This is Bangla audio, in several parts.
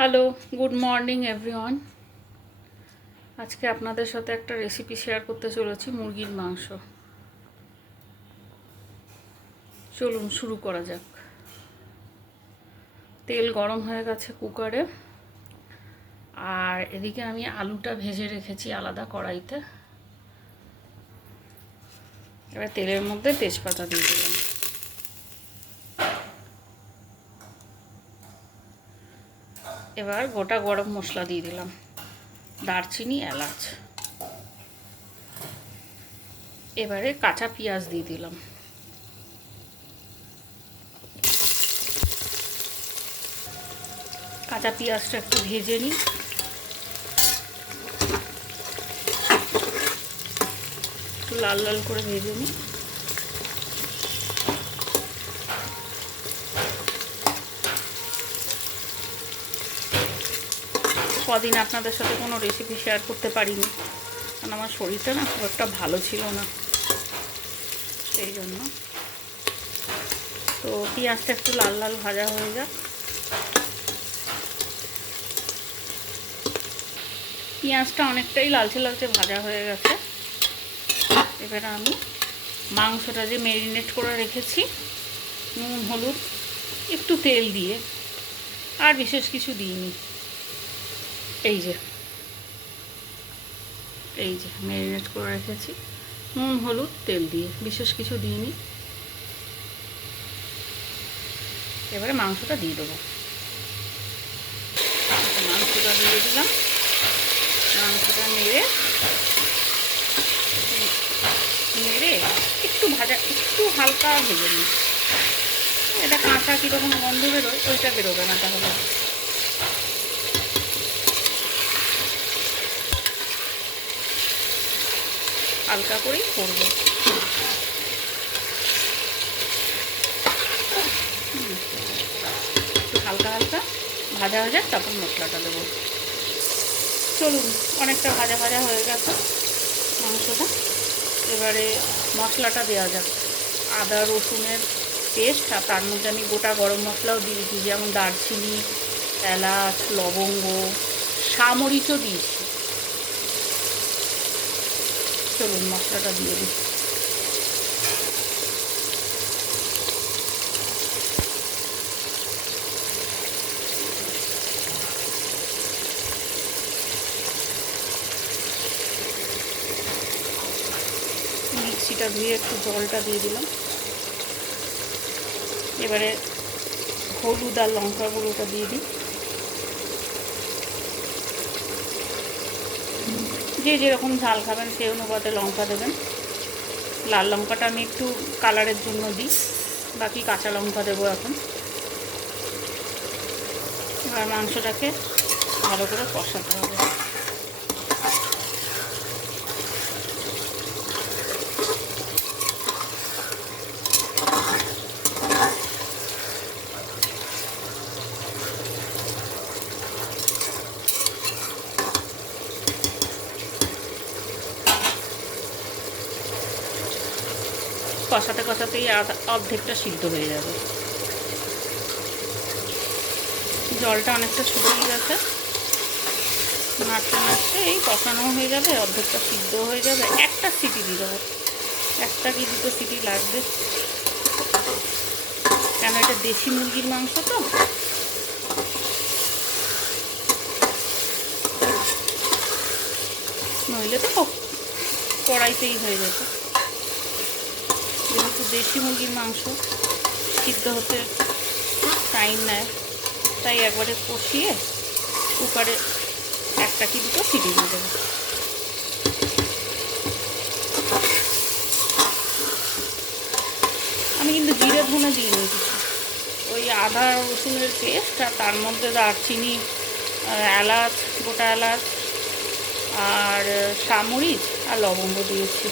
Hello, good morning everyone. আজকে আপনাদের সাথে একটা রেসিপি শেয়ার করতে চলেছি, মুরগির মাংস। চলুন শুরু করা যাক। তেল গরম হয়ে গেছে কুকারে, আর এদিকে আমি আলুটা ভেজে রেখেছি আলাদা কড়াইতে। এবার তেলের মধ্যে তেজপাতা দিয়ে দিলাম, এবার গোটা গরম মশলা দিয়ে দিলাম, দারচিনি, এলাচ। এবারে কাঁচা পেঁয়াজ দিয়ে দিলাম, কাঁচা পেঁয়াজটা একটু ভেজে নিই। একটু লাল লাল করে ভেজে নিই। কদিন আপনাদের সাথে কোনো রেসিপি শেয়ার করতে পারিনি, কারণ আমার শরীরটা না খুব একটা ভালো ছিল না, সেই জন্য। তো পেঁয়াজটা একটু লাল লাল ভাজা হয়ে যাক। পেঁয়াজটা অনেকটাই লালচে লালচে ভাজা হয়ে গেছে। এবারে আমি মাংসটা যে ম্যারিনেট করে রেখেছি, নুন, হলুদ, একটু তেল দিয়ে, আর বিশেষ কিছু দিইনি, এই যে ম্যারিনেট করে রেখেছি, নুন, হলুদ, তেল দিয়ে, বিশেষ কিছু দিইনি। এবারে মাংসটা দিয়ে দেবো। মাংসটা দিয়ে দিলাম, মাংসটা নেড়ে একটু ভাজা, একটু হালকা ভেজে নিই। এটা কাঁচা কীরকম গন্ধ বেরোয়, ওইটা বেরোবে না, তাহলে হালকা করেই করবো। একটু হালকা হালকা ভাজা হয়ে যাক, তারপর মশলাটা দেবো। চলুন, অনেকটা ভাজা ভাজা হয়ে গেছে মাংসটা। এবারে মশলাটা দেওয়া যাক। আদা রসুনের পেস্ট, আর তার মধ্যে আমি গোটা গরম মশলাও দিয়েছি, যেমন দারচিনি, এলাচ, লবঙ্গ, সামরিচও দিয়েছি। চলুন মশলাটা দিয়ে দিই। মিক্সিটা ধুয়ে একটু জলটা দিয়ে দিলাম। এবারে হলুদ আর লঙ্কা গুঁড়োটা দিয়ে দিই। যে যেরকম ঝাল খাবেন সেই অনুপাতে লঙ্কা দেবেন। লাল লঙ্কাটা আমি একটু কালারের জন্য দিই, বাকি কাঁচা লঙ্কা দেবো এখন। এবার মাংসটাকে ভালো করে কষাতে হবে। কষাতে কষাতেই অর্ধেকটা সিদ্ধ হয়ে যাবে। জলটা অনেকটা শুকিয়ে গেছে, নাড়তে নাড়তে এই কষানো হয়ে যাবে, অর্ধেকটা সিদ্ধ হয়ে যাবে। একটা সিটি দিয়ে দেবো, একটা কি দুটো সিটি লাগবে, কেন এটা দেশি মুরগির মাংস তো। নইলে তো কড়াইতেই হয়ে যেত। যেহেতু দেশি মুরগির মাংস সিদ্ধ হতে টাইম নেয়, তাই একবারে কষিয়ে কুকারে একটা কি দুটো সিটি দিয়ে দেবো। আমি কিন্তু জিরে ধনে দিইনি কিছু, ওই আদা রসুনের পেস্ট, আর তার মধ্যে দারচিনি, এলাচ, গোটা এলাচ, আর সামরিচ আর লবঙ্গ দিয়েছি।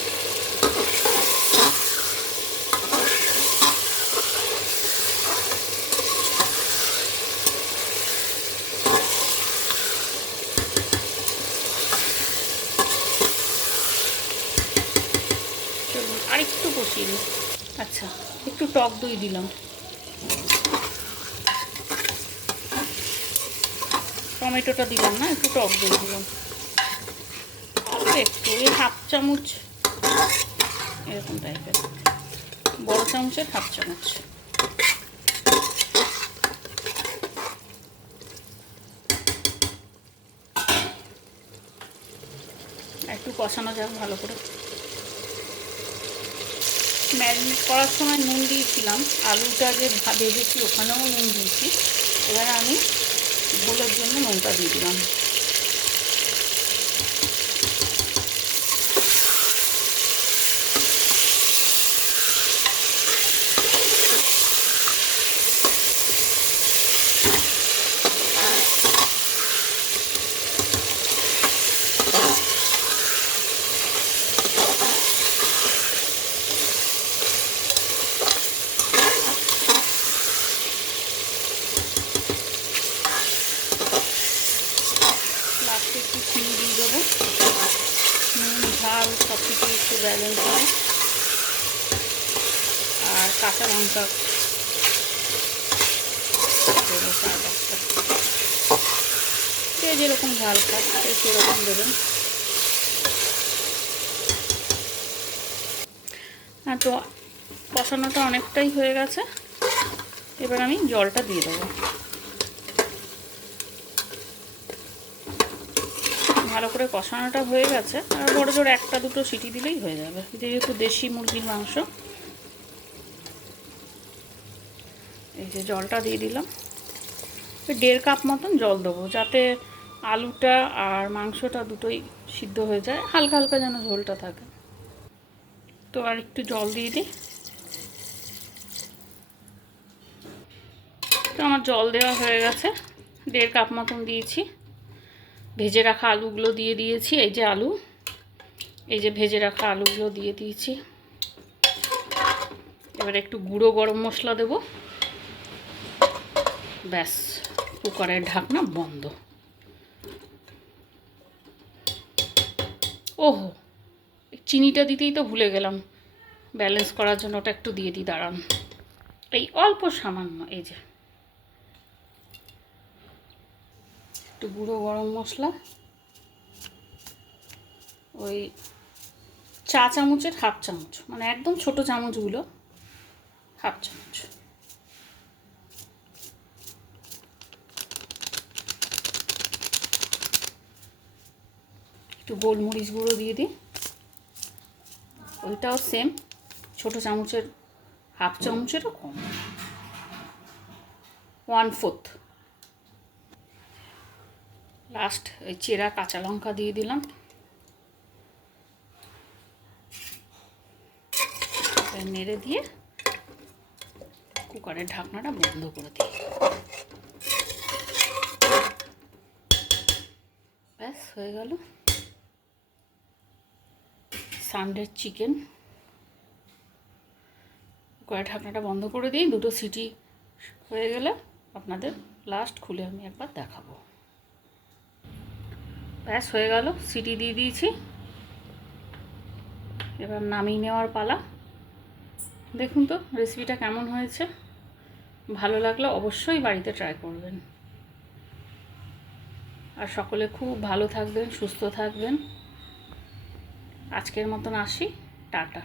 চলুন আর একটু কষিয়ে নিই। আচ্ছা, একটু টক দই দিলাম। টমেটোটা দিলাম না, একটু টক দই দিলাম, একটু এই হাফ চামচ এরকম টাইপের, বড় চামচের হাফ চামচ। একটু কষানো যাক ভালো করে। ম্যারিনেট করার সময় নুন দিয়েছিলাম, আলুটা যে ভেজেছি ওখানেও নুন দিয়েছি। এবারে আমি ঝোলের জন্য নুনটা দিয়ে দিলাম। লাস্টে একটু চিনি দিয়ে দেবো, নুন ঝাল সব কিছু একটু ব্যালেন্স হবে। আর কাঁচা লঙ্কা দেবো চার পাঁচটা, যে যেরকম ঝাল খায় সে সেরকম দেবেন। হ্যাঁ, তো কষানোটা অনেকটাই হয়ে গেছে, এবার আমি জলটা দিয়ে দেবো। ভালো করে কষানোটা হয়ে গেছে, আর বড় জোর একটা দুটো সিটি দিলেই হয়ে যাবে, যেহেতু দেশি মুরগির মাংস। এই যে জলটা দিয়ে দিলাম, 1.5 কাপ মতন জল দেবো, যাতে আলুটা আর মাংসটা দুটোই সিদ্ধ হয়ে যায়, হালকা হালকা যেন ঝোলটা থাকে। তো আর একটু জল দিয়ে দিই। তো আমার জল দেওয়া হয়ে গেছে, 1.5 কাপ মতন দিয়েছি। ভেজে রাখা আলুগুলো দিয়ে দিয়েছি, এই যে আলু, এই যে ভেজে রাখা আলুগুলো দিয়ে দিয়েছি। এবার একটু গুঁড়ো গরম মশলা দেব, ব্যাস কুকারের ঢাকনা বন্ধ। ওহো, চিনিটা দিতেই তো ভুলে গেলাম, ব্যালেন্স করার জন্য ওটা একটু দিয়ে দিই, দাঁড়ান। এই অল্প সামান্য, এই যে একটু গুঁড়ো গরম মশলা, ওই চা চামচের হাফ চামচ, মানে একদম ছোট চামচগুলো হাফ চামচ। একটু গোলমরিচ গুঁড়ো দিয়ে দিই, ওইটাও সেম ছোট চামচের হাফ চামচেরও কম, 1/4। লাস্ট ওই চেরা কাঁচা লঙ্কা দিয়ে দিলাম, নেড়ে দিয়ে কুকারের ঢাকনাটা বন্ধ করে দিই। ব্যাস হয়ে গেল সানডের চিকেন। কুকারের ঢাকনাটা বন্ধ করে দিই, 2টো সিটি হয়ে গেলে আপনাদের লাস্ট খুলে আমি একবার দেখাবো। ব্যাস হয়ে গেল, সিটি দিয়ে দিয়েছি, এবার নামিয়ে নেওয়ার পালা। দেখুন তো রেসিপিটা কেমন হয়েছে, ভালো লাগলে অবশ্যই বাড়িতে ট্রাই করবেন। আর সকলে খুব ভালো থাকবেন, সুস্থ থাকবেন। আজকের মতন আসি, টাটা।